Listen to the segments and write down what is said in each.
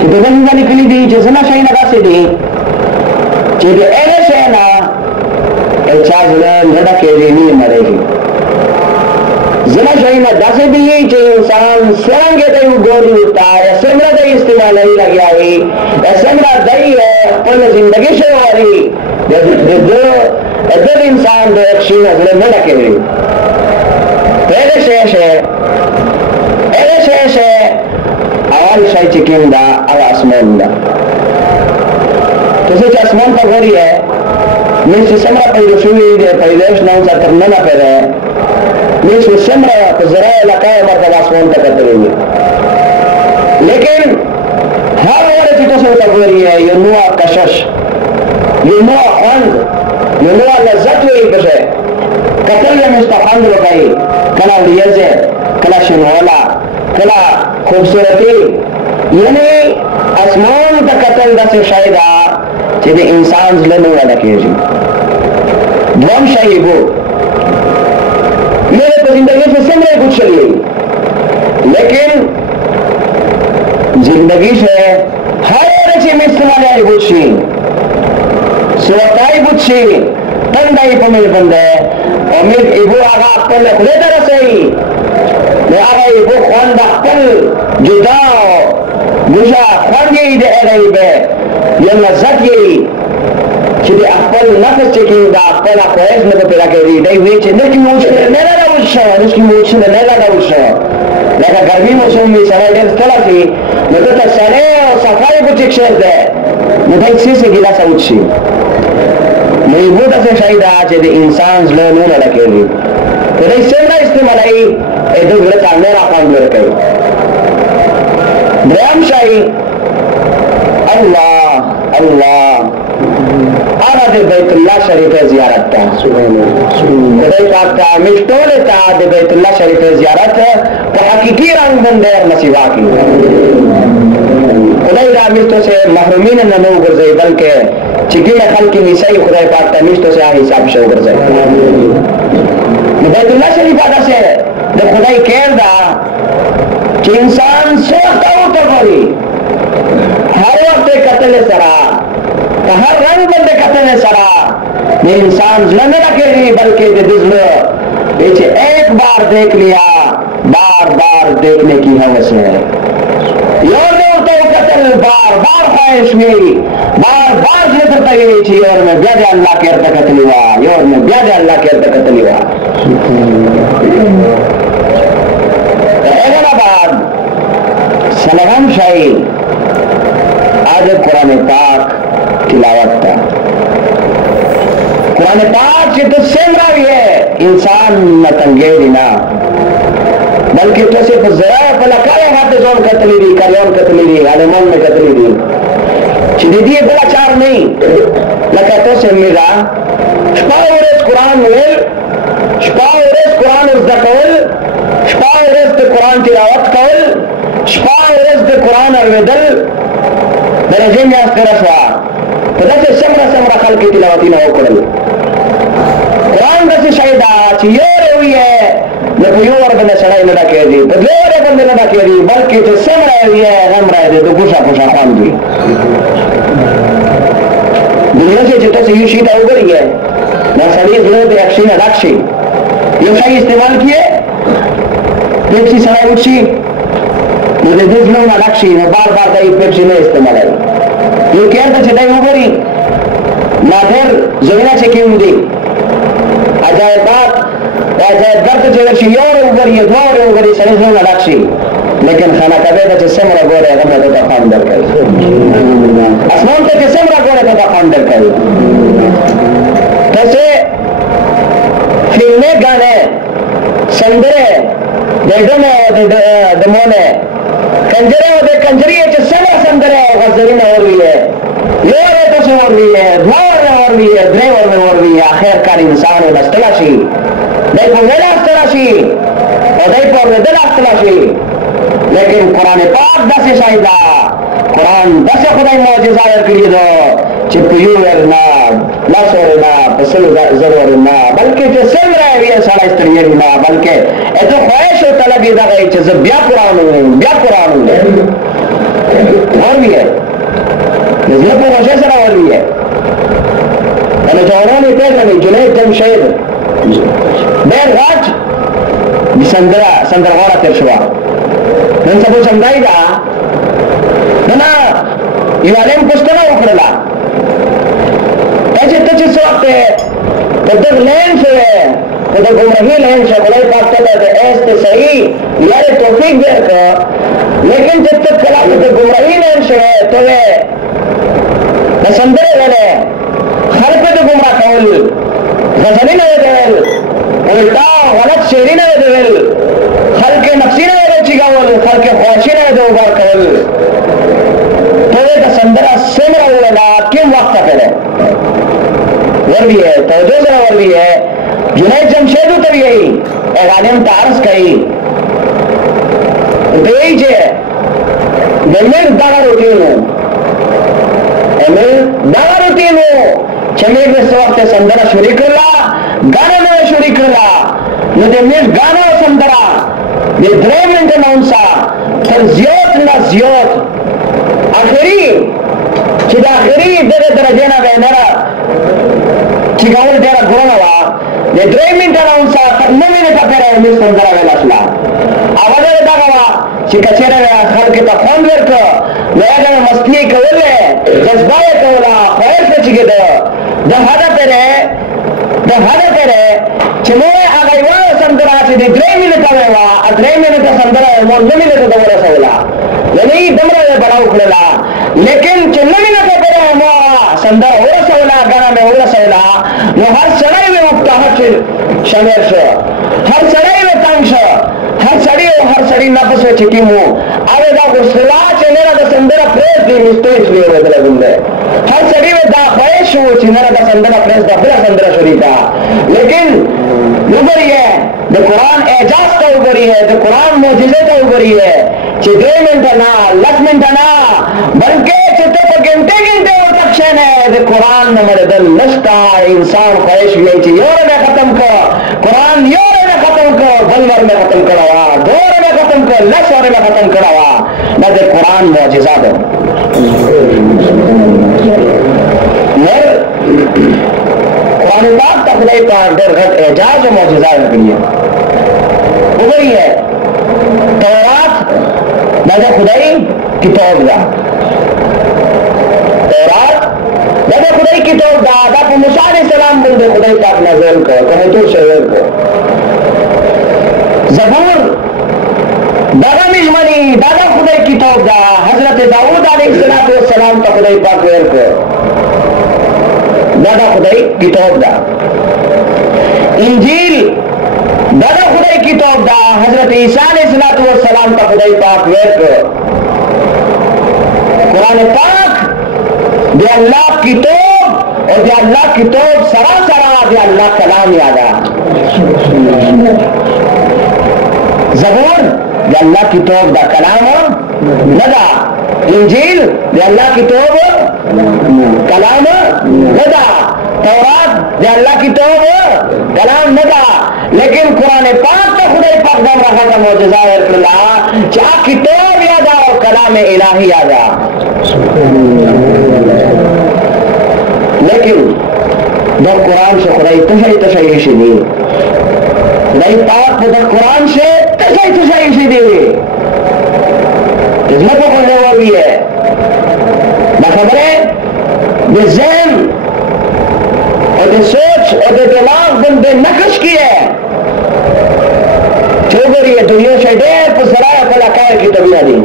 چې په دې باندې کلی دی چې زما شي نه داسې دی چې د اله شي نه اچھا زړه نه ډکېږي نه مړېږي زما شي نه داسې دی چې انسان څنګه ته وګوري تا څنګه د استعمالي لګیا وي څنګه دای خپل ژوندۍ شي واري د انسان د شي نه زړه نه ډکېږي اله شي اول شای چې کوم دا هغه اسمان ده ته چې اسمان ته غوړی ہے مې چې سمره پیدا شوې ده پیدائش نه څه تر نه پیدا مې چې سمره په زرا علاقه مرته اسمان ته کتلې لیکن هر وړه چې تاسو ته غوړی ہے یو نو کشش یو نو خوند یو نو لذت وي بشه کتل مې مستحند وکړي کله ریاضه کله شنوالا کلا خوبصورتی یعنی اسمان تا قتل دا سے شایدہ چی دے انسان زلنو والا کیجی دوام شایی بو میرے پا زندگی سے سمرے کچھ چلی لیکن زندگی سے ہر رچی میں استعمال آئی بچی سوکائی بچی تندائی پا میرے بندے امید ایبو آغا اپنے کھلے طرح سے ہی هغه یو خوند خپل جدا بوجا خوندې دې هغه به یو لذت یې چې خپل نفس چې دا خپل خواهش نه پیدا کوي دا وی چې نه کیږي نه راوځي نه کیږي نه راوځي لکه ګرمي موسم می سره ډېر ستړی شي نو ته سره او صفای په ټیک شه ده نو دای څه ګیلا سوچي نو یو څه شي دا چې انسان زړه نه لکېږي دا څنګه استعمالي ایدو غلط آنے راقان لرکے درام شاہی اللہ آغا دے بیت اللہ شریف زیارت تا خدای پاک تا مشتول تا دے بیت اللہ شریف زیارت پا حقیقی رنگ بندے نصیبہ کی خدای دا مشتو سے محرومین ننو گرزئی بلکہ چکی خلقی نیسائی خدای پاک تا مشتو سے آہی حساب شو گرزئی بیت اللہ شریف آگا سے د خدای کېر دا چې انسان سوخته ورته غواړي هر وخت یې کتلې سره په هر رنګ باندې کتلې سره د انسان زړه نه راکېږي بلکې د دې زړه چې ایک بار دیکھ لیا بار بار دیکھنے کی ہوس ہے یو نو ته کتل بار بار خواهش وي بار بار زړه درته وي چې یو مې بیا د الله کېر ته کتلې وه یو مې بیا د الله کېر ته کتلې وه بعد سلام شاہی آج قرآن پاک تلاوت تا قرآن پاک سے تو سمرا بھی ہے انسان نہ تنگے دینا بلکہ تو سے ذرائع فلکائے ہاتھ زون کتلی دی کالیون کتلی دی عالمان میں کتلی دی چیدی دیئے بلا چار نہیں لکہ تو سے میرا شپا ورز قرآن مل شپا ورز قرآن ازدقول شپا ورځ د قرآن تلاوت کول شپا ورځ د قرآن اورېدل درجې میاشت تېره شوه په داسې څومره خلک یې تلاوتونه وکړل قرآن داسې شی ده چې یو ویې نو په یو ور باندې سړی نه ډکېږي په دوه ور باندې نه ډکېږي بلکې چې څومره ویې هغومره د ګوښه خوند وي دنیا چې تاسو یو شي ته وګورئ دا سړی زړه د یو شي نه ډک شي یو شی استعمال کیے پیپسی سڑائی اٹھشی نو دے دزلو نا لکشی نو بار بار دائی پیپسی نے استعمال ہے یہ کہتا چھتائی ہو گری نادر زوینا چکی ہوں دی عجائبات عجائب گرد چھوڑشی یور ہو گری دوار ہو گری سڑیزلو نا لکشی لیکن خانہ کبھی دا چھے سمرہ گوڑے غمہ دا خاندر کری اسمان تا چھے سمرہ گوڑے دا خاندر کری کیسے فلمیں گانے سندرے دیدنے دمونے کنجرے ہو دے کنجری ہے چھے سمرہ سندرے غزرین اور بھی ہے یورے تو سے اور بھی ہے دھوار اور بھی ہے دریور میں اور بھی ہے آخر کار انسان ہے بستلاشی دے کو ویلا استلاشی اور دے کو ردل استلاشی لیکن قرآن پاک دس شاہدہ قرآن دس خدای معجزہ کری دو چپیو ورنا لس ورنا پسل ضرورنا بلکہ جو سل رہے ہوئے ساڑا استریے نا بلکہ ایتو خواہش و طلبی دا گئی چیز بیا قرآن ہوں اور بھی ہے زړه په وجه سره ولوي انا جوانان یې پېژنئ جنید جمشید ډېر غټ سندرغاړه تېر شوه نن سبا ژوندی ده نه یو عالم پوښتنه وکړله چې ته چې څه وخت په دغه لین شوې په د ګمراهي لین شوې خدای پاک ته د ایست صحیح یارې توفیق درکړه لیکن چې ته کله د ګمراهي لین شوې ته وې د سندرې ویلې خلک د ګمراه کول غزلونه یې ویل الټا غلط شعرونه یې ویل خلک نفسونه یې چیګول خلک خواشینه یې دوبار کول ته د سندره څومره وویله کوم وخت کړی ورلیه توجه سره ورلیه جنید جمشید ته ویایي غالم ته عرض کوي ته وایي چې د امیر دغه روټین و دغه روټین و چې امیر د څه وخت سندره شروع کړله ګانا مې شروع کړله نو د امیر ګانا او سندره د 3 منټه نه ونسه تر زیات نه زیات آخري چې د آخري دغه درجې نه به نه چې ګول ډېره ګرانه وه د 3 منټه نه ونسه تر 9 منټه پورې امیر سندره ویله شوله اول یې دغه وه چې که چېرې خلکو ته خوند ورکړه نو هغه مستي یې کولې جذبه یې کوله خواهش یې چېږېده د هدف یې چې مو هغه یوه سندره چې د 3 منټه وې وه 3 منټه سندره یې مو 9 منټو ته ورسوله یعنې دومره یې بډاو کړله لیکن چې 9 منټه پورې مو سندره ورسوله ګانا مې ورسوله نو هر سړی مې مفتاحت شامل شو هر سړی مې تنګ شو هر سړی نفس و چټي مو او دا غسلا چې نه د سندره پریس دی میسټیج دی ودرګنده هر سړی دا خواهش و چې نه د سندره پریس د بل سندره شریکا لیکن وګورئ د قران اعجاز ته وګورئ د قران معجزه ته وګورئ چې 2 منټه نه 10 منټه نه بلکې چې ته په ګنټه ورته نه د قران نه مړدل نشتا انسان خواهش وی چې یو نه ختم کړ قران یو نه ختم کړ بل نه ختم کړه دور نه ختم کړ لسور نه ختم کړه دا د قران معجزه ده نور قرآن پاک ته خدای پاک ډېر غټ اعجاز او معجزه ورکړي وګورئ تورات دا د خدای کتاب ده تورات دا د خدای کتاب ده دا په موسی علیه السلام باندې خدای پاک نازل کړ کومه ټول شوی زبور دغه مجمنی دغه خدای کتاب ده حضرت داود علیه السلام ته خدای پاک ورکړ دا خدای کتاب ده انجیل دا خدای کتاب ده حضرت عیسی علیه السلام ته خدای پاک ورکړ قرآن پاک دی الله کتاب او دی الله کتاب سره دی الله کلام یادا زبور دی الله کتاب دا کلام نه ده انجیل دی الله کتاب کلام نه ده تورات دی الله کتاب کلام نه ده لیکن قرآن پاک ته خدای پاک دا راغله معجزه ورکړه چې کتاب یادا او کلام الهی یادا لیکن دا قرآن سے خدای تشای شدی خدای پاک په دا قرآن سے تشای شدی اسمه په کومه وایي دا خبره د ذهن او د سوچ او د دماغ باندې نقش کیه چوغری دنیا سے ډېر په سره په لکای کې طبيعت دي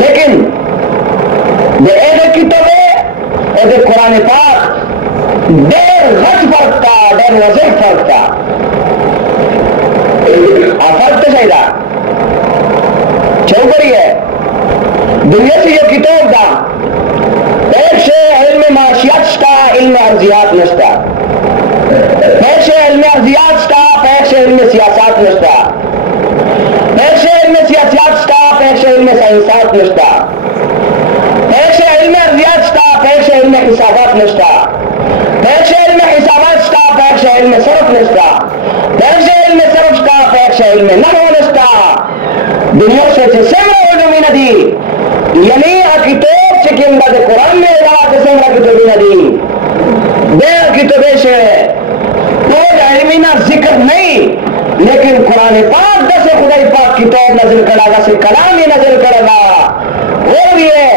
لیکن د هغه کتابه او د قرآن پاک ډېر غټ فرق تا ډېر واضح فرق تا فرق څه دی دا چوغری دنیا سے جو کتاب دا ایک سے علم معاشیات شتا علم ارضیات نشتا ایک سے علم ارضیات شتا ایک سے علم سیاست نشتا ایک سے علم سیاست شتا ایک سے علم سائنسات نشتا ایک سے علم ارضیات شتا ایک سے علم حسابات نشتا ایک سے علم حسابات شتا ایک سے علم صرف نشتا ایک سے علم صرف شتا ایک سے علم نحو نشتا دنیا سے سمر علومی ندی यानी किताब चिकिन बाद कुरान में बात सेमरा किताब नदी दे किताब से तो इल्मीना जिक्र नहीं, लेकिन कुरान पाक दसे खुदाई पाक किताब नजर करेगा से कलाम ही नजर करेगा। वो भी है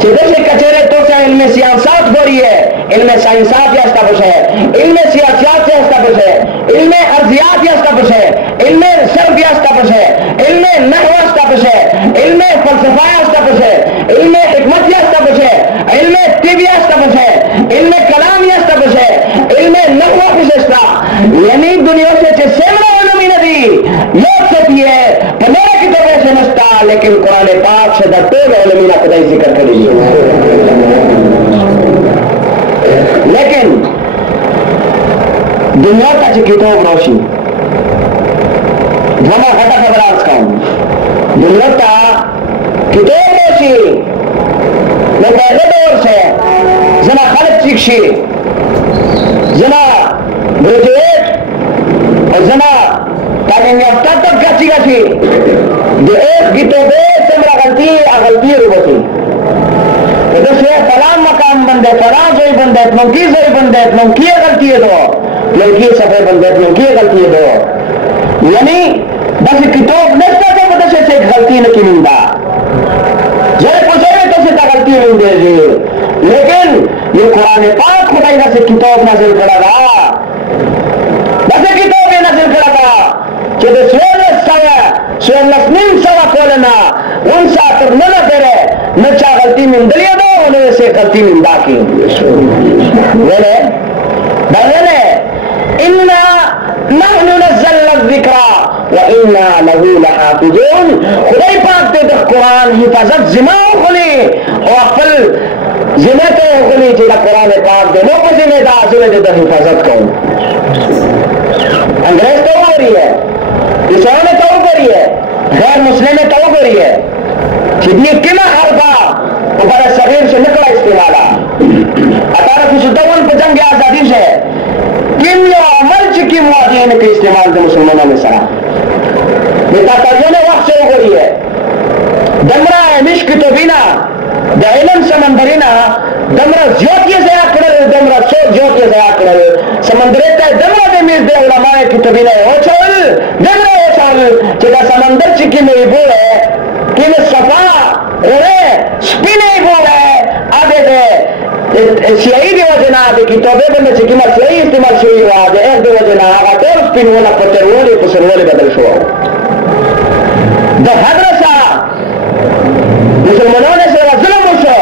जैसे कचरे तो से इल्म सियासत बोरी है, इल्म साइंसात या स्ताबश है, इल्म सियासत या स्ताबश है, इल्म अर्जियात या स्ताबश है, इल्म सर्फ या स्ताबश है, इल्म नहव या स्ताबश है, इल्म फलसफा या स्ताबश है, इल्म हिकमत या स्ताबश है, इल्म तिब या स्ताबश है, इल्म कलाम या स्ताबश है, इल्म नहव विशेषता यानी दुनिया से सेमरा उलूमी नदी योग से है पंद्रह किताबें से नस्ता, लेकिन कुरान पाक से दत्तों उलूमी ना खुदाई जिक्र करेगी। लेकिन दुनिया का जो किताब रोशी जमा घटा खबर आज का दुनिया का किताब रोशी मैं पहले दौर से जना खालिद शिक्षी जना ग्रेजुएट और जना तालीम याफ्ता तक काची काची जो एक किताबे से मेरा गलती रूबती तो से फलां मकाम बंदे फलां जोई बंदे नौकी जोई बंदे नौकी गलती है दो नौकी सफे बंदे नौकी गलती है दो यानी बस किताब नस्ता तो पता से गलती नहीं मिलता जय पूछे तो से गलती नहीं दे जी, लेकिन ये कुरान पाक खुदाई से किताब नाजिल करेगा बस किताब नाजिल करेगा कि स्वेलस्निम सवा खोलना उनसा तर न तेरे न चा गलती में दलिया दो उन्हें से गलती में बाकी बोले बहने इन्ना नहनु नज़्ज़लना ज़िक्रा व इन्ना लहू लहाफ़िज़ून। खुदाई पाक दे तो कुरान हिफाजत जिम्मा खुली और अफल जिम्मे तो खुली जिला कुरान पाक दे लोग जिम्मेदार जिले दे तो हिफाजत कौन अंग्रेज तो हो रही है, ईसाई ने तो हो रही है, गैर मुस्लिम ने तो हो रही है, सिद्धि किमा हल्का ऊपर शरीर से निकला इस्तेमाला 1857 पर जंग आजादी से किम यो अमल चिकी मुआदीन के इस्तेमाल के मुसलमानों में सरा बेटा ताजों ने वक्त से हो रही है दमरा मिश्क तो बिना दहलन समंदरीना दमरा ज्योतिय से आकड़े दमरा सो ज्योतिय से आकड़े समंदरे का दमरा दे मिल दे उलमाए की तो बिना हो चल दमरा हो चल जेगा समंदर चिकी में बोले कि में सफा रे स्पिने बोले आगे दे सियाई की वजह ना आगे की तोबे बंदे चिकी में सियाई इस्तेमाल शुरू हुआ आगे एक दो वजह ना आगा तो स्पिन वाला पत्थर वाले बदल शो द हदरसा मुसलमानों ने से जुल्म उठा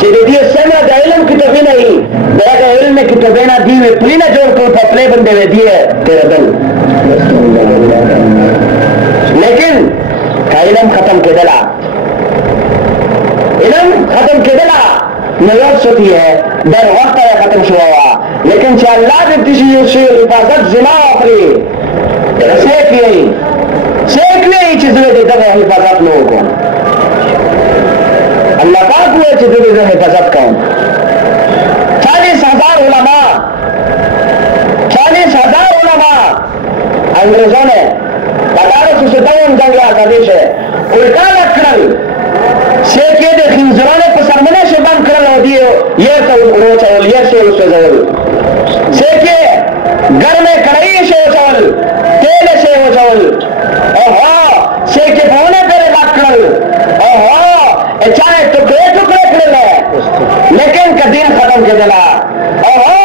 कि दिए सेना द इल्म की तो भी नहीं बेगा इल्म की तो बिना दी में प्लीना जोड़ को पपले बंदे में दिए तेरा दिल, लेकिन का इल्म खत्म के दला इल्म खत्म के दला नजर सोती है दर वक्त है खत्म हुआ, लेकिन चाहे अल्लाह ने किसी से हिफाजत जिमा आखरी सेक नहीं चीजें देता है हिफाजत लोगों को अल्लाह पाक हुए चीजें देते हिफाजत कौन 40,000 उलमा अंग्रेजों ने 1857 जंग आजादी से उल्टा लखनऊ से के दे खिंजरों ने पसरमने से बंद कर लो दिए ये तो वो चावल ये से उससे जवल से के घर में कढ़ाई से वो चावल तेल से वो चावल ओहो से के भोने पे लखनऊ ओहो चाहे टुकड़े कर ले, लेकिन का दिन खत्म के दला ओहो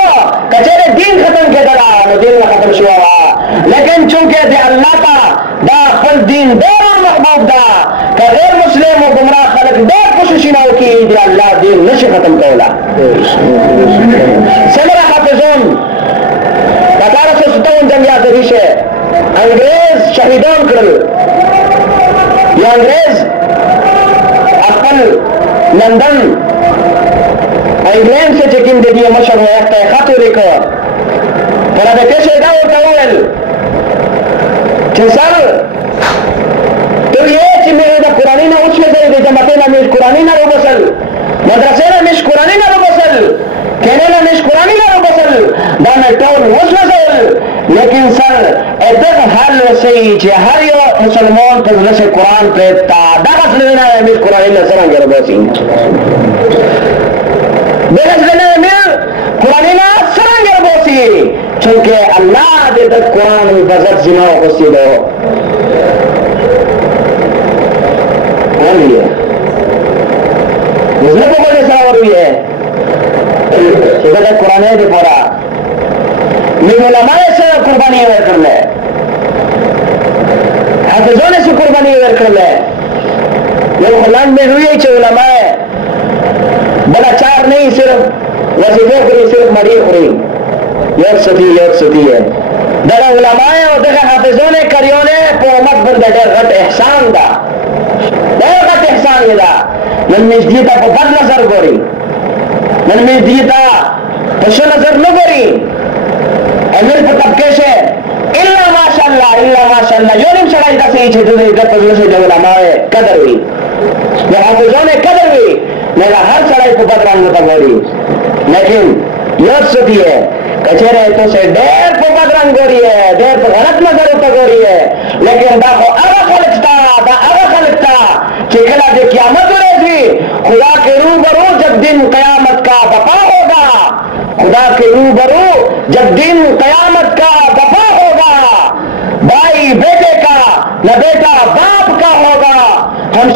कचरे दिन खत्म के दला दिन खत्म हुआ, लेकिन चूंकि दे अल्लाह का दा फल दिन दौर महबूब दा का गैर मुस्लिम और गुमराह खलक दौर कोशिश ना की दे अल्लाह दिन नशे खत्म कौला समरा हाफिजून 1857 जंग आजादी से अंग्रेज शहीदों कर ये अंग्रेज अपन लंदन इंग्लैंड से चेकिंग दे दिए मशहूर है खाते देखो पर अब कैसे जाओ टाउल चंसल तो ये चिन्ह दा कुरानी ना उसमें से दे जमाते ना मिस कुरानी ना रोबसल मदरसे ना मिस कुरानी ना रोबसल कहने ना मिस कुरानी ना रोबसल दा मैं टाउन उसमें से बिल्कुल। लेकिन सर इधर हाल सही जे हर यो मुसलमान पर जैसे कुरान प्रेता दागस लेना है मिल कुरान इल्ला सरंग रबोसी दागस लेना है मिल कुरान इल्ला सरंग रबोसी चूंकि अल्लाह दे तक कुरान में बजट जिना को सीधो बोलिए मुझे को बोले सवाल हुई है इधर कुरान है दे पड़ा लेकिन उलमाए से कुर्बानी अगर कर ले हाफिजों ने से कुर्बानी अगर कर ले ये खुलान में हुई है कि उलमाए बड़ा चार नहीं सिर्फ वजीफे करी सिर्फ मरी करी योग सती है दगा उलमाए और दगा हाफिजों ने करियों ने पोमत बंदे गट एहसान दा गट एहसान ये दा मन में जीता पर बद नजर गोरी मन में जीता पशु नजर न गोरी अमीर पर तबके से इल्ला माशाअल्लाह जो नहीं चढ़ाई का सही छे तुझे इधर पजले से जब हमारे कदर हुई ये हाफिजों ने कदर हुई मेरा हर चढ़ाई को बदरांग होता गोरी लेकिन यह सती है कचेरे तो से देर को बदरंग गोरी है देर को गलत नजर होता गोरी है लेकिन दाखो अगा खलकता चिकला जो क़यामत रहेगी खुदा के रूबरू जब दिन क़यामत का बपा होगा खुदा के रूबरू जब दिन क़यामत का बपा होगा भाई बेटे का न बेटा बाप का होगा हम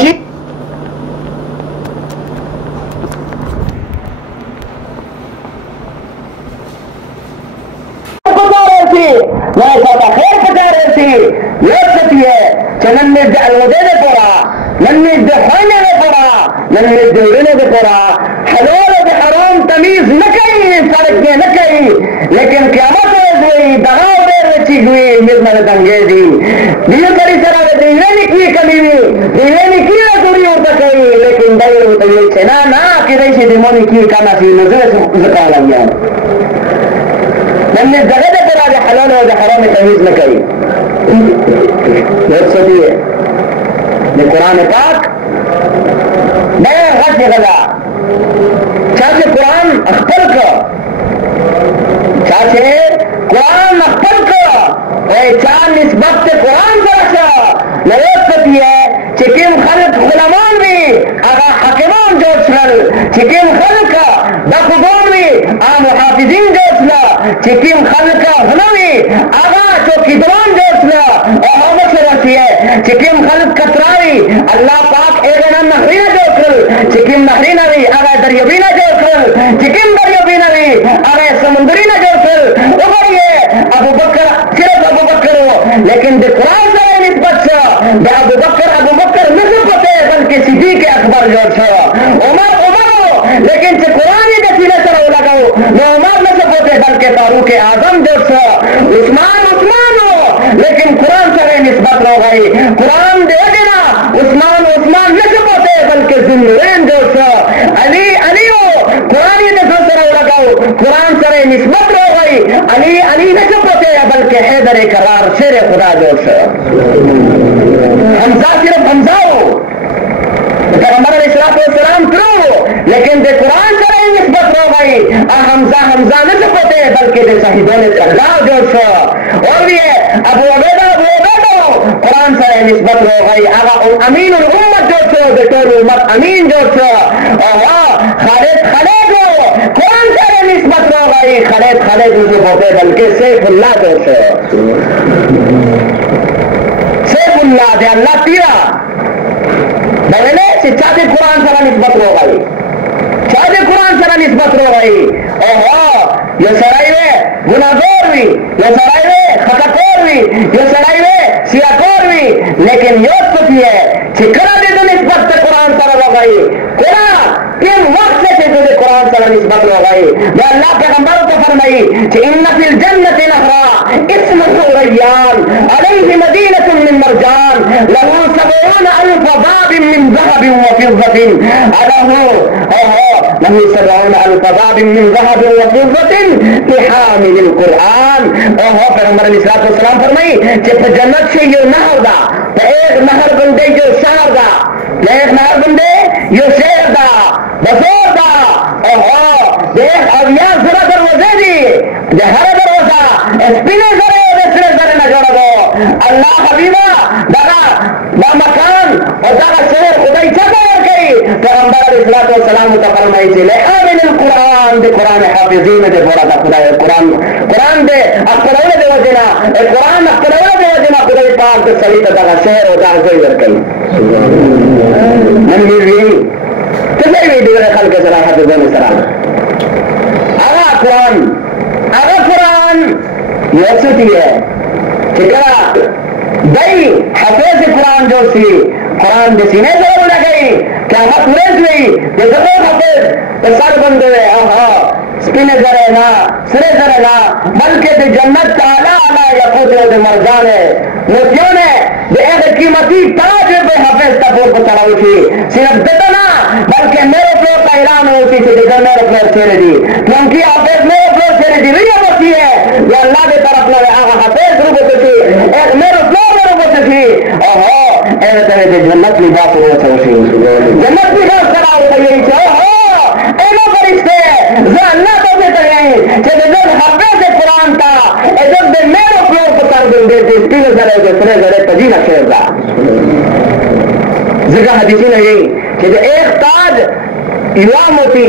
मैं सादा खैर पता रही थी लोग सती है चलन में अलवदे ने पड़ा मन में दफाने में पड़ा मन में दौड़ने में पड़ा हलाल और हराम तमीज न कही सड़क में न कही लेकिन क़यामत हुई दगा रची हुई मिर्मा दंगेजी दिल करी सरा दिले निकली कभी दिले निकली ना थोड़ी होता कही लेकिन दई होता है ना कि रही से दिमोनी की काना सी नजर जका लग गया मैंने जगह दे पर आज हलाल और हराम में तमीज न कही बहुत सही है ये कुरान पाक नया हज गजा चाचे कुरान अख्तर का चाचे कुरान अख्तर का चार निस्बत कुरान का नया सती है चिकिम खल्क गुलामान भी आगा हकीमान जोशल चिकिम खल्क दखुदोन भी आम हाफिजीन जोशला चिकिम खल्क हुनवी आगा चौकीदार जोशला और हमत से रहती है चिकिम खल्क कतरावी अल्लाह पाक एगना नहरीना जोशल चिकिम नहरीना भी आगा दरियाबीना जोशल चिकिम दरियाबीना भी आगा समुद्रीना जोशल उबरिए अबू बकर सिर्फ अबू बकर हो लेकिन कुरान से निस्बत से अबू बकर नहीं पते बल्कि सिद्दीक़ अकबर जो छो उमर हो लेकिन से कुरान ही देखिले सर लगाओ मैं उमर नहीं पते बल्कि फारूक आजम जो छो उस्मान हो लेकिन कुरान से निस्बत हो गई कुरान दे देना उस्मान नहीं पते बल्कि जिन्नून जो छो अली हो कुरान ही देखो सर लगाओ कुरान से निस्बत हो गई अली नहीं पते बल्कि हैदर करार शेर खुदा जो छो हमजा सिर्फ हमजा हो पैगंबर अलैहिस्सलाम करो लेकिन दे कुरान से निस्बत हो गई हमजा नहीं पते बल्कि दे शहीदों ने तकरार जो छो और भी है अबू उबैदा कुरान से निस्बत हो गई आगा अमीन उम्मत जो छो दे टोल उम्मत अमीन जो छो खालिद हो कुरान से निस्बत हो गई खालिद जो होते बल्कि सैफुल्लाह जो छो सैफुल्लाह दे अल्लाह तीरा बगले शिक्षा के कुरान से निस्बत हो गई चाहे कुरान से निस्बत हो गई ओहो ये सराई में गुनाहगार भी ये सराई में खताखोर भी ये सराई में सियाखोर भी लेकिन यो सती है चिकरा दे तो निस्बत से कुरान से हो गई कुरान किन वक्त से तुझे कुरान से निस्बत हो गई मैं अल्लाह पैगंबर को फरमाई कि इन्ना फिल जन्नति नहरा इस्मुहु रय्यान अलैहि मदीनतुन मिन मरजान लहू 70 अल्फ बाब मिन ज़हब व फिज़्ज़तिन अलहू लहू 70 अल्फ बाब मिन ज़हब व फिज़्ज़तिन बिहामिल कुरान पैगंबर अलैहिस्सलाम फरमाई कि जन्नत से ये नहर दा एक नहर बंदे जो शहर दा एक नहर बंदे यो शहर दा बसोर दा देख अब यहाँ जरा दरवाजे दी हर दरवाजा एसपी पैगंबर अलैहिस्सलाम का फरमाई थी लेहामिन कुरान दे कुरान हाफिजीन दे बोला था खुदा कुरान कुरान दे अकड़वे दे वजना कुरान अकड़वे दे वजना खुदा पाक दे सही तदा शेर होता है कोई वर्कई मन भी तदे भी दे खल के सलाह हाफिजों ने सलाम आगा कुरान यही है ठीक है भाई हाफिज कुरान जो सी कुरान दे सीने जरूर लगाई क्या मत रेस हुई ये जरूर हाफिज तो सर बंदे स्पिने जरे ना सिरे जरे ना बल्कि दे जन्नत ताला आला यकूत दे मरजाने मोतियों ने दे एक कीमती ताज पे हाफिज तबूर को चढ़ाई थी सिर्फ देता ना बल्कि मेरे फ्लोर का ऐलान होती थी जिधर मेरे फ्लोर छेड़े दी क्योंकि हाफिज मेरे फ्लोर छेड़े दी रिया होती है ये अल्लाह की तरफ लगे हाफिज रूप होती थी एक मेरे फ्लोर में रूप होती थी ओहो ऐसे तरह से जन्नत लिबास हो सकती है जन्नत लिबास करा होता है ओहो ऐनो फरिश्ते जो अल्लाह तो से करें कि जो हाफिज कुरान था जो दे मेरे फ्लोर को कर दे तीन जरे के सरे जरे तजीना खेलता जगह हदीसी नहीं कि एक ताज युवा मोती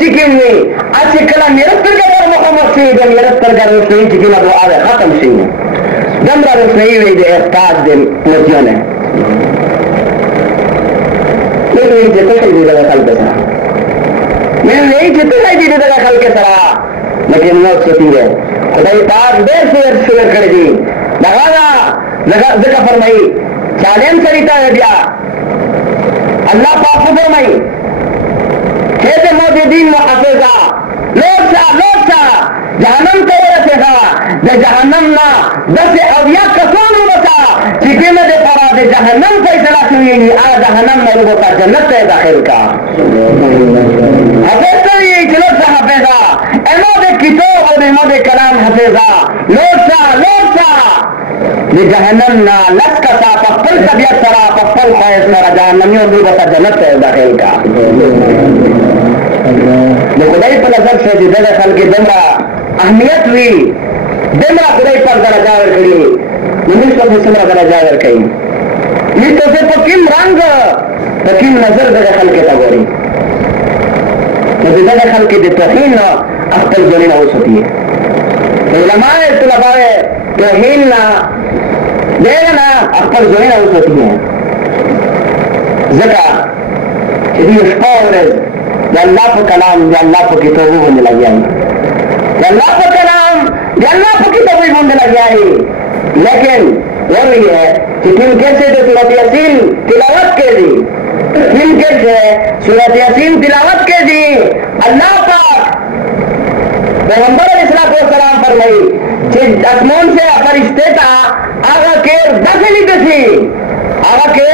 चिकिन में अच्छी कला निरस्तर का दर मोहम्मद से जब निरस्तर का रोशनी चिकिन अब आवे खत्म सी जमरा रोशनी हुई जो एक ताज दे मोतियों ने मेरे नहीं जितने ही दे देगा खल के सरा मेरे नहीं जितने ही दे देगा खल के सरा लेकिन मौत सोती है खुदाई ताज देर से शुरू कर दी लगाना जगह फरमाई चालेम सरिता है दिया अल्लाह पाक फरमाई कहते मौजूदीन मुहफ़िज़ा लोग सा जहन्नम तो रसे था दे जहन्नम ना दसे अविया कसून बसा चिके में दे पड़ा दे जहन्नम फैसला हुई आ जहन्नम में लोगों का जन्नत है दाखिल का हाफिज तो ये चलो सा हाफिज़ा एनो दे किताब और एनो दे कलाम हाफिज़ा लोग सा ये जहन्नम ना लस्का सा पप्पल तबियत सरा पप्पल ख्वाहिश मेरा जहन्नमियों लोगों का जन्नत है दाखिल का खुदाई पर नजर से जगह खल की दमरा अहमियत हुई दमरा खुदाई पर दराजावर करी मुनिस को फिसमरा दराजावर करी ये तो से पकिम रंग पकिम नजर जगह खल के तगोरी जगह खल के तौहीन अक्ल जोनी ना हो सकती है उलमाए तलबाए तौहीन ना देगा ना अक्ल जोनी ना हो सकती है जगह यदि स्पॉर या अल्लाह को कलाम या अल्लाह को किताबों होने लग जाए या अल्लाह को कलाम या अल्लाह को किताबों होने लग जाए लेकिन वो भी है कि किन कैसे जो सूरत यासीन तिलावत के दी किन कैसे सूरत यासीन तिलावत के दी अल्लाह पाक पैगंबर अलैहिस्सलाम फरमाई कि आसमान से फरिश्ते का आगा के दसली दसी आगा के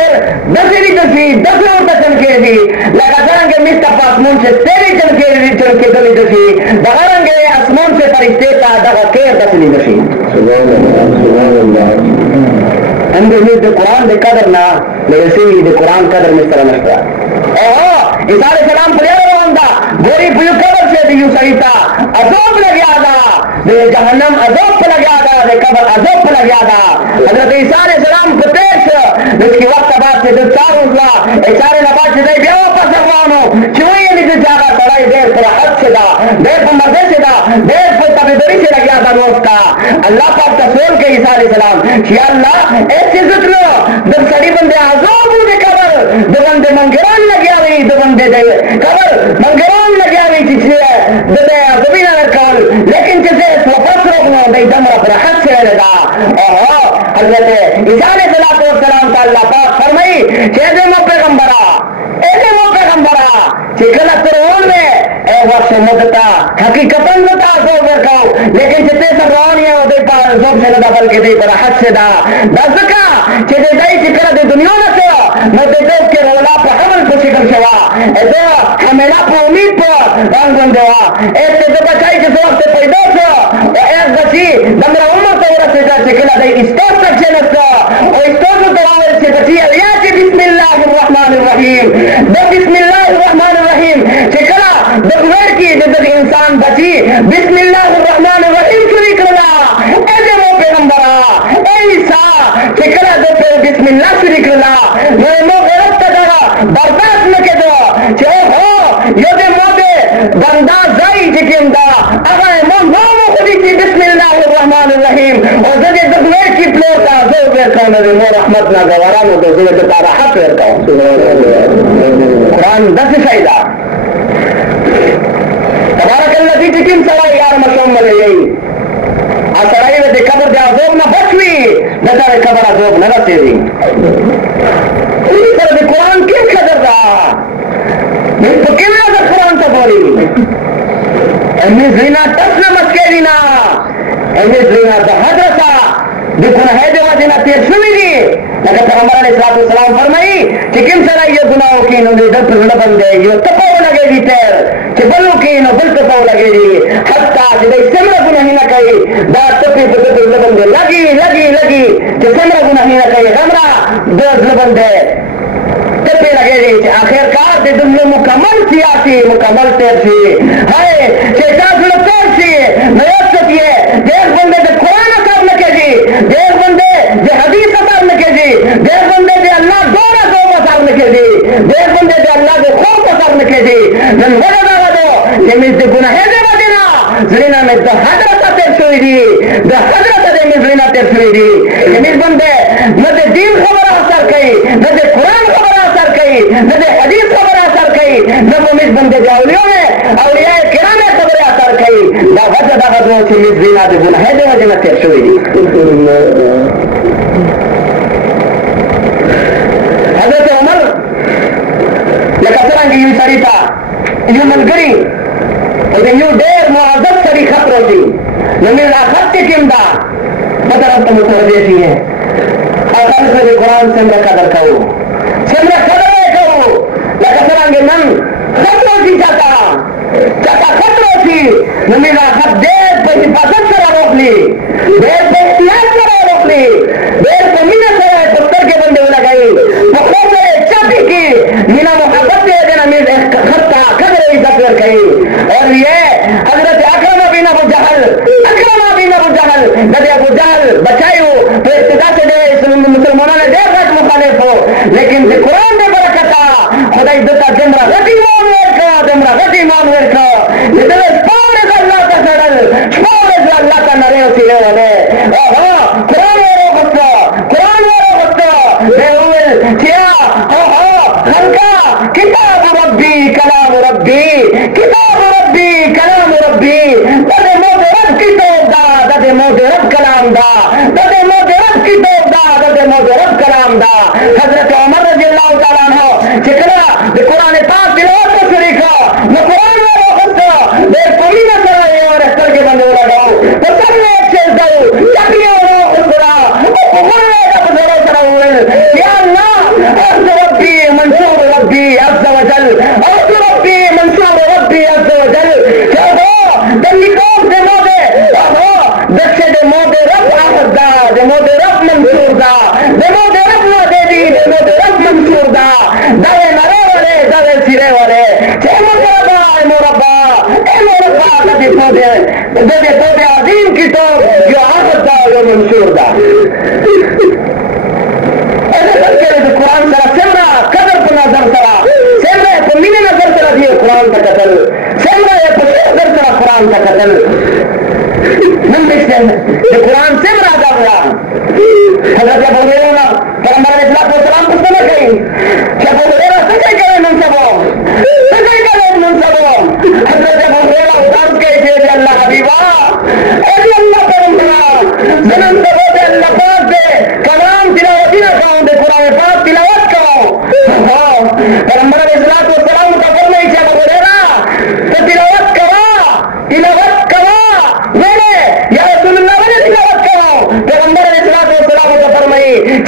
दसली दसी 10 और तक के दी लगातार के मिस्टर आसमान से तेरी चल के दली दसी दगारंगे आसमान से फरिश्ते का दगा के दसली दसी सुभान अल्लाह अंदर में जो कुरान दे कदर ना वैसे ही दे कुरान कदर में तरह नष्टा ओहो ईसा अलैहि सलाम पर होंदा गोरी पुय कबर से दियो सहिता अजब लग गया था दे जहन्नम अजब लग गया था दे कबर अजब लग गया था हजरत ईसा अलैहि सलाम को पेश जिसकी वक्त बाद से जब चार हुआ इशारे नबाज से दे बेवा पर जवानो क्यों ये नहीं जागा तड़ाई देर पर हद से दा देर पर मजे से दा देर पर तबीदरी से लग गया था रोज का अल्लाह पाक तस्वीर के ईसा अलैहि सलाम कि अल्लाह ऐसी जिक्र जब सड़ी बंदे आजोब दे कबर दो बंदे मंगरान लग गया रही दो बंदे दे कबर मंगरान लग गया रही जिसलिए दे जमीन अगर कौल लेकिन जैसे वफात रोकना दे दमरा पर हद से लगा ओहो हजरत ईसा अलैहि सलाम का अल्लाह पाक फरमाई कहते मो पैगंबरा चिकन तरोन में ए वक्त मदता हकीकतन बता सो बेरकाओ लेकिन जितने सब रोन है उधर पर जोब से लगा बल्कि दे पर हद से दा दस का चिते दई चिकन दे दुनिया में से मैं दे के रोला पर हमल को चिकन छवा ऐसे हमेला पर उम्मीद पर रंग बन देवा ऐसे तो बचाई जिस वक्त पैदा से और एक बची दमरा उम्र तो रसे जा चिकन दे इस्तो सेक्शन का और इस्तो तो दवाए से बची है या बिस्मिल्लाहिर्रहमानिर्रहीम बिस्मिल्लाहिर्रहमानिर्रहीम चिकना दबवेर की जिधर इंसान बची बिस्मिल्लाहिर्रहमानिर्रहीम शुरू करना ऐसे वो पैगंबरा ऐसा चिकना दे बिस्मिल्लाह शुरू करना मैं नो गलत तक बर्दाश्त बंदा जाई चिकिम दा अगर मोमो खुदी की बिस्मिल्लाहिर्रहमानिर्रहीम और जगह दबले की प्लेट का जो बेटा ने मोर रहमत ना गवारा नो तो जगह तारा हक करता कुरान 10 फायदा तबारकल्लाह चिकिम सवाई यार मशम मले यही असराई में खबर दे अजोब ना बचवी नजर खबर अजोब न रसेगी पर कुरान क्यों खबर रहा तो क्यों अगर कुरान तो बोली एमनी जीना तस्ना मस्केरीना एमनी जीना तो हजरता दुखना है जो वजना तेज सुनिगी लगा पैगंबर अलैहि सलाम फरमाई कि किम सरा ये गुनाहों की नो दर्द न बंदे ये तपो लगेगी तेर कि बलू की नो बल तपो लगेगी हत्ता जे समरा गुनाह न कई दा तपी बदल न बंदे लगी लगी लगी कि समरा गुनाह न कई हमरा दर्द न बंदे तपे लगेगी आखिरकार दे दुनिया मुकम्मल सियासी मुकम्मल तेरसी हाय शैतान जुड़ तेरसी मैं सकिए देश बंदे दे कुरान अतर न केजी देश बंदे दे हदीस अतर न केजी देश बंदे दे अल्लाह दोरा को अतर न केजी देश बंदे दे अल्लाह दे खौफ अतर न केजी नन वड़ा दो ये मिस दे गुनाह दे वदिना ज़रीना में द हजरत तेरसुईरी द हजरत दे मिज़रीना तेरसुईरी ये मिस बंदे न दे दीन खबर असर कई न दे कुरान खबर असर कई न दे हदीस खबर असर कई न मिस बंदे दे औलिया किराम खबर असर कई द वजह दा गदो से मिज़रीना दे गुनाह दे वदिना तेरसुईरी हजरत उमर लकसरंगी यू सरिता यू मनगरी और यू देर मुआज़्ज़ब सरी खतरो थी नमीला खत किमदा बदरत मुतवज्जी है असल से कुरान से हमरा कदर करो सेमरा कदर करो लकसरंगी मन खतरो थी चाचा खतरो थी नमीला खत देर पे हिफाजत करा रोक ली देर पे इhtiyat करा रोक ली देर पे मीना से पत्थर के बंदे लगाई बखो से चाबी की मीना मोहब्बत दे देना मेरे खत्ता खदर इज्जत कर गई और ये हजरत अकरम बिन अबू जहल नबी अबू जहल बचायो तो इब्तिदा से दे मुसलमानों ने देर रात मुखालिफ हो लेकिन कुरान ने बरकता खुदा इद्दता जमरा गति मान वेरका ये तो पावरे अल्लाह का सडल पावरे अल्लाह का नरे उसीले वाले ओहो कुरान वाला बच्चा बेहुल क्या ओहो हल्का किताब रब्बी कलाम रब्बी किताब रब्बी कलाम रब्बी ददे मोदे रब की तोब दा ददे मोदे रब कलाम दा ददे मोदे रब की तोब दा ददे मोदे रब कलाम दा हजरत उमर रज़ियल्लाहु ताला अन्हु चिकरा दे कुरान पाक तिलावत को शरीका न कुरान वाला बच्चा दे कमी न कराए और अक्सर के बंदे लगाओ तो सब ने एक चीज दो चकली और खुदा वो बोलने का बदला करा हुए या अल्लाह अज़्ज़ रब्बी मंसूर रब्बी अज़्ज़ वजल अज़्ज़ रब्बी मंसूर रब्बी अज़्ज़ वजल चलो दली कौम दे मोदे ओहो दक्षे दे मोदे रब आहदा दे मोदे रब मंसूर दा दे मोदे रब ना दे दी दे मोदे रब मंसूर दा दावे नरे वाले दावे सिरे वाले चे मोरब्बा कभी मोदे दे मोदे अजीम की तो जो आहदा जो मंसूर दा ऐसे करके कुरान सरा सेमरा कदर को नजर सरा सेमरा को मीने नजर सरा दिए कुरान का कदर सेमरा ये नजर सरा कुरान का कदर हम देखते हैं ये कुरान सेमरा दा हुआ हजरत अबू हुरैरा पैगंबर अलैहिस्सलाम को सुना कहीं क्या अबू हुरैरा सच्चाई करे मुनसबो हजरत अबू हुरैरा उदास कहे थे अल्लाह हबीबा ऐसे अल्लाह पैगंबर जन्म दे अल्लाह पाक दे कलाम तिलावत ना करो दे कुरान पाक तिलावत करो पैगंबर अलैहिस्सलाम का फरमान है अबू हुरैरा तो तिलावत करो मेरे या रसूलुल्लाह ने तिलावत करो पैगंबर अलैहिस्सलाम का फरमान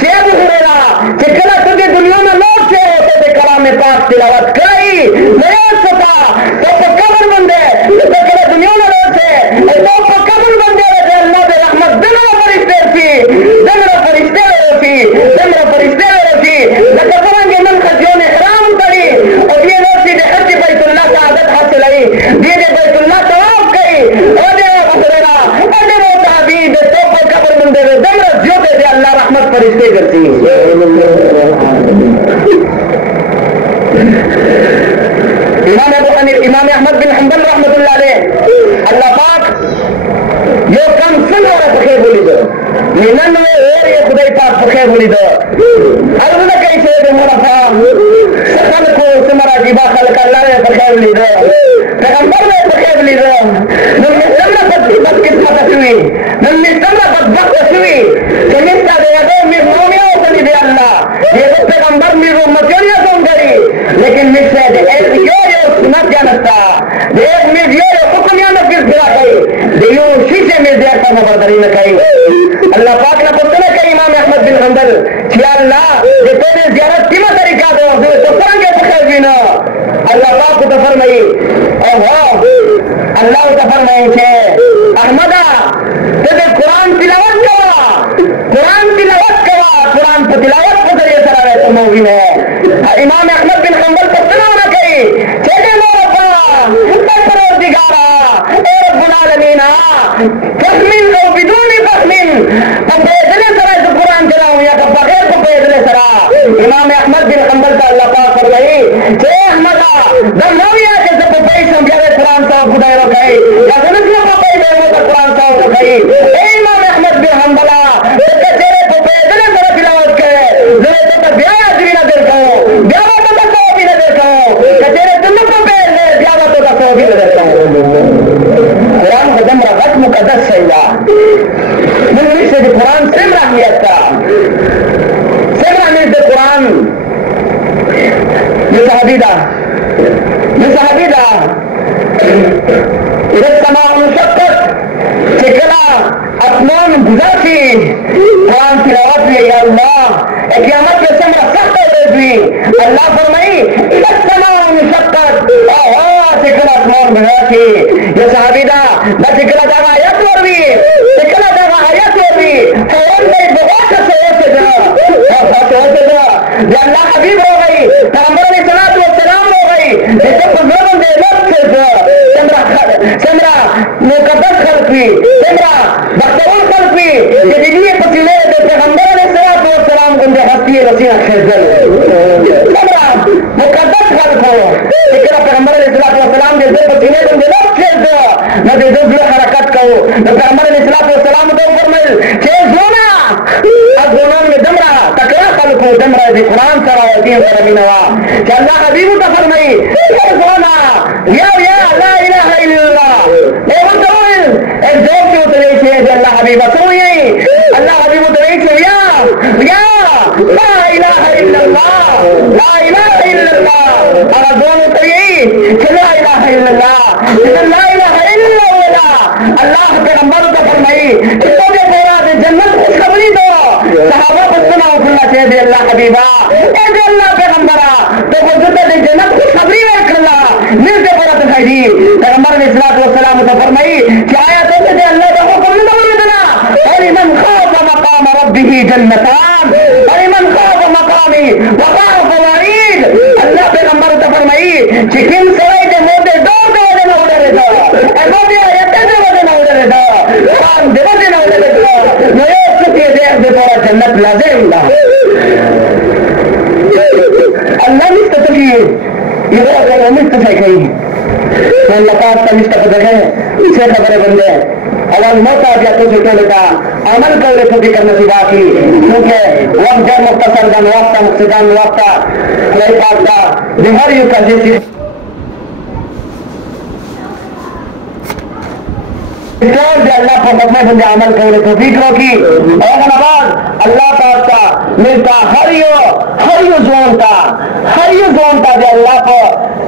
है अबू हुरैरा कि कला तुझे दुनिया में लोग से होते थे कलाम पाक तिलावत करी मेरे सता तो कब्र बंदे तो कला दुनिया में लोग से तो कब्र बंदे थे अल्लाह दे रहमत दमरा फरिश्ते थी लगा करेंगे मन खजियों ने हराम करी और ये रोटी दे हज बैतुल्लाह का आदत हासिल आई ये दे बैतुल्लाह तवाफ करी और दे हुरैरा अदे वो ताबीद तो कब्र बंदे दमरा जो दे अल्लाह रहमत फरिश्ते करती इमाम अहमद बिन हंबल अल्लाह पाक यो कम सुनो रे पखे बोली दो 99 और ये खुदाई पाक पखे बोली दो अलग कैसे दे मोरा था सकल को तुम्हारा जीवा खल कर ला रे पखे बोली दो पैगंबर ने पखे बोली दो नन्ने समना बद कितना तस्वी नन्ने समना बद तस्वी जनिता दे दो मी मोमिया उतनी दे अल्लाह ये तो पैगंबर मी रो मतिया तुम करी लेकिन मिसे दे यो सुनत जानता देख मी यो हुक्मिया न किस गिरा गई दियो शीशे में दिया का बर्दारी न कही अल्लाह पाक ने पुत्र ने कही इमाम अहमद बिन हंबल या अल्लाह ये तेरे ज़ियारत की तरीका दो तो फरंगे पकड़ भी ना अल्लाह पाक को फरमाई ओहो अल्लाह को फरमाई छे अहमदा तेरे कुरान तिलावत कवा कुरान पे तिलावत को जरिए सरावे तो मौजूद है इमाम अहमद बिन हंबल को सुना ना कही चले मोरफा परवरदिगारा ए रब्बुल आलमीन फहमिन लो बिदून फहमिन अब बेदले सरा तो कुरान चलाऊं या तो बगैर को बेदले सरा इमाम अहमद बिन हंबल का अल्लाह पाक फरमाई जे अहमदा दमनविया के सब पैसा बियारे कुरान सा खुदा रो कही या जनत को पैसा वो कुरान सा रो कही ए इमाम अहमद बिन हंबला के तेरे को बेदले सरा तिलावत करे जरे तो ब्याह भी ना देखो ब्याह तो बता भी ना देखो के तेरे तुम को बेदले ब्याह तो बता भी ना देखो कुरान का जमरा हक मुकद्दस है या من से कुरान सिमरा मियाता सिमरा में से कुरान ये सहाबीदा इधर तमाम मुशक्कत चिकला अपमान गुजारती कुरान तिलावत में या अल्लाह क़यामत के सिमरा सख्त है भी अल्लाह फरमाई इधर तमाम मुशक्कत ओहो चिकला अपमान गुजारती ये सहाबीदा द चिकला जगह आयत और भी चिकला जगह आयत और भी हैरान नहीं बहुत से अल्लाह हबीब हो गई पैगंबर अलैहिस्सलातु वस्सलाम हो गई जैसे बुजुर्गों ने लोग थे समरा मुकद्दस खल्क़ी समरा बख्तौल खल्क़ी ये दिलिए पसीने दे पैगंबर अलैहिस्सलातु वस्सलाम को दे हस्ती रसीना खेजल समरा मुकद्दस खल्क़ो इकरा पैगंबर अलैहिस्सलातु वस्सलाम दे पसीने दे लोग खेज न दे दो हरकत को न पैगंबर अलैहिस्सलातु वस्सलाम को फरमाइल के जोना अब जोना में दमरा तकरा खल्क़ो दमरा दे कुरान सरा दीन फरमीनवा कि अल्लाह हबीब का फरमाई के जोना या ला इलाहा इल्लल्लाह ए मुतमिल एक जोक के उतरे छे अल्लाह हबीब सोई अल्लाह हबीब उतरे छे या ला इलाहा इल्लल्लाह अगर दोनों उतरी कि ला इलाहा इल्लल्लाह अल्लाह पैगंबर का फरमाई इसको भी बोला जन्नत खुशखबरी दो सहाबा को सुना चाहिए अल्लाह हबीबा ए अल्लाह पैगंबरा तो वो दे जन्नत खुशखबरी में करला निर्दे परत खैरी पैगंबर ने सल्लल्लाहु अलैहि वसल्लम को फरमाई कि आयत है कि अल्लाह का हुक्म नहीं देना और मन खाफ मकाम रब्बिही जन्नतान और मन खाफ मकामी वखाफ वईद अल्लाह पैगंबर को फरमाई कि किन सराय के मोदे दो वजह न उड़े दो ए मोदे आयत दे वजह न उड़े दो कुरान दे वजह न उड़े दो नयो सुखी देख दे पूरा जन्नत लाजिम अल्लाह मिस्तफी ये वो मिस्तफी कहीं अल्लाह पाक का मिस्तफी है इसे खबर बंदे अवल मौत आ गया तो जो लेता अमल कर ले तो भी करना सिवा की क्योंकि वक्त जब मुख्तसर गन वक्त मुक्तदान वक्त कोई पाक का बिहार यू का जैसी अल्लाह को अपने बंदे अमल करे तो फिक्रों की और नवाज अल्लाह पाक का मिलता हर यो जोन का जो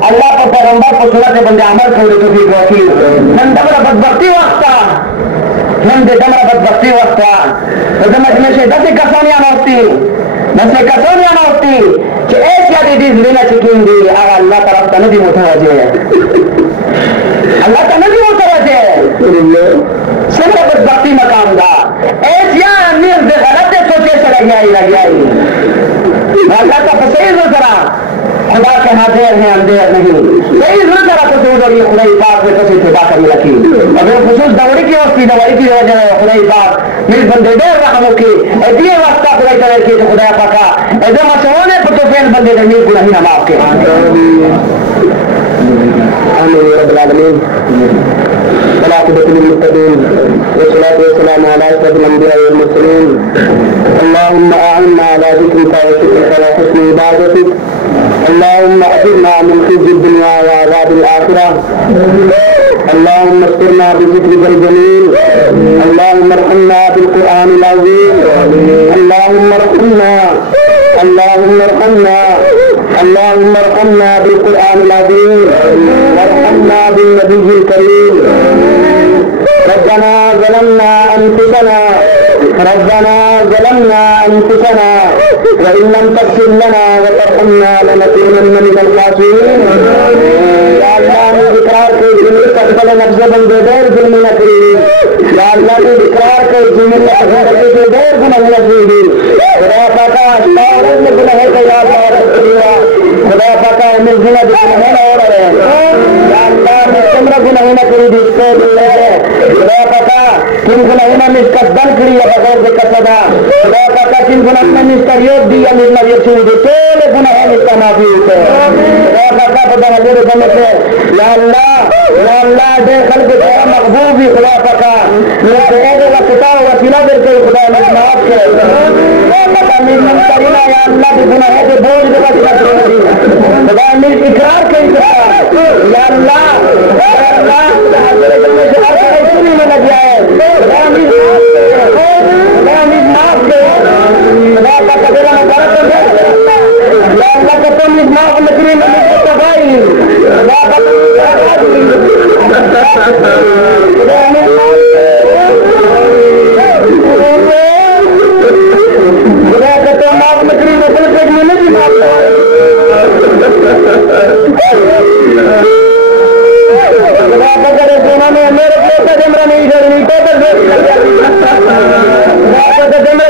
अल्लाह को पैगंबर को सुना के बंदे अमल करे तो फिक्रों की हम दमरा बदबख्ती वक्ता तो में से दस कसोनियां नौती कि एक या दीदी लेना चिकेंगी अगर अल्लाह तरफ का नदी मुतवजे अल्लाह का नदी मुतवजे सिर्फ बदबख्ती मकाम दा ऐसिया निर्द गलत सोचे से लग आई अल्लाह का फसैल जरा खुदा के हाजिर है अंधेर नहीं सही जरा तो दौड़ी खुदाई पाक में कैसे इत्तेबा करने लगी अगर खुसूस दौड़ी की वजह है खुदाई पाक मिल बंदे देर रहमों की ऐसी वास्ता खुदाई तरह की तो खुदा पाका ऐसे मसोने पर तो फेल बंदे ने मिल गुनाही हम आपके आमीन रब्बुल आमीन والصلاة والسلام على أشرف الأنبياء والمرسلين. اللهم أعنا على ذكرك وشكرك وحسن عبادتك. اللهم أجرنا من خزي الدنيا وعذاب الآخرة. اللهم استرنا بذكرك الجميل. اللهم ارحمنا بالقرآن العظيم. اللهم ارحمنا اللهم ارحمنا بالقرآن العظيم وارحمنا بالنبي الكريم. ربنا ظلمنا أنفسنا وإن لم تغفر لنا وترحمنا لنكونن من الخاسرين. يا الله اقرار کے ذمہ تقبل نفس بندے دیر ظلم نہ کری. یا اللہ اقرار کے ذمہ تقبل بندے دیر گناہ نہ کری. خدا پاک اللہ نے گناہ کا یا اللہ خدا پاک نے گناہ نہ اور ہے. یا اللہ تمہارا گناہ نہ کری جس کو خدا پاک کن گناہ نہ مستقبل کری بغیر قصدا. خدا پاک کن گناہ نہ مستریوب دی یا نہ یسوع دے چلے گناہ نہ معافی ہے. خدا پاک بڑا حضور بنت ہے. یا اللہ دے خلق تیرا محبوب بھی خدا پاک یہ دے کا کتاب وسیلہ دے کے خدا نے معاف کر. خدا نے کرینا یا اللہ کے گناہ کے بوجھ دے کا خدا نے اقرار کر یا اللہ میں لگ جائے. خدا نے معاف کر. خدا کا تیرا مبارک ہے. یا اللہ کا تم معاف نکری میں تباہی. خدا کا تو معاف نکری میں بل کے میں نہیں معاف خدا کا کرے سونا میں میرے کو جمرا نہیں کرنی تو خدا کا جمرا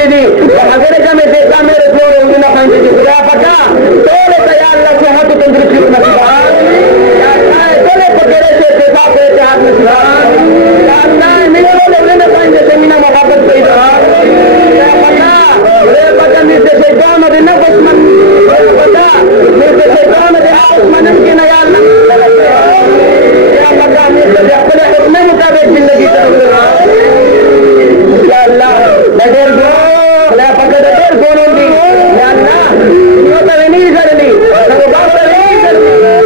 فاندي هغه کمه دې کمه جوړ ونه فاندي خدا پکا ټول ته یا الله صحت تندرستی نصیب یا الله ټول په دې چې اتفاق او اتحاد نصیب یا الله نه ټول نه فاندي زمينه محبت پیدا یا پکا له پکا دې شیطان دې نه بسمن پکا دې شیطان دې آسمانن کې نه یا الله یا پکا دې خپل حکم مطابق زندگی یا الله ډېر لا فقد ډېر ګورون دي یا الله یو ته نه زړلې نو باسه نه زړلې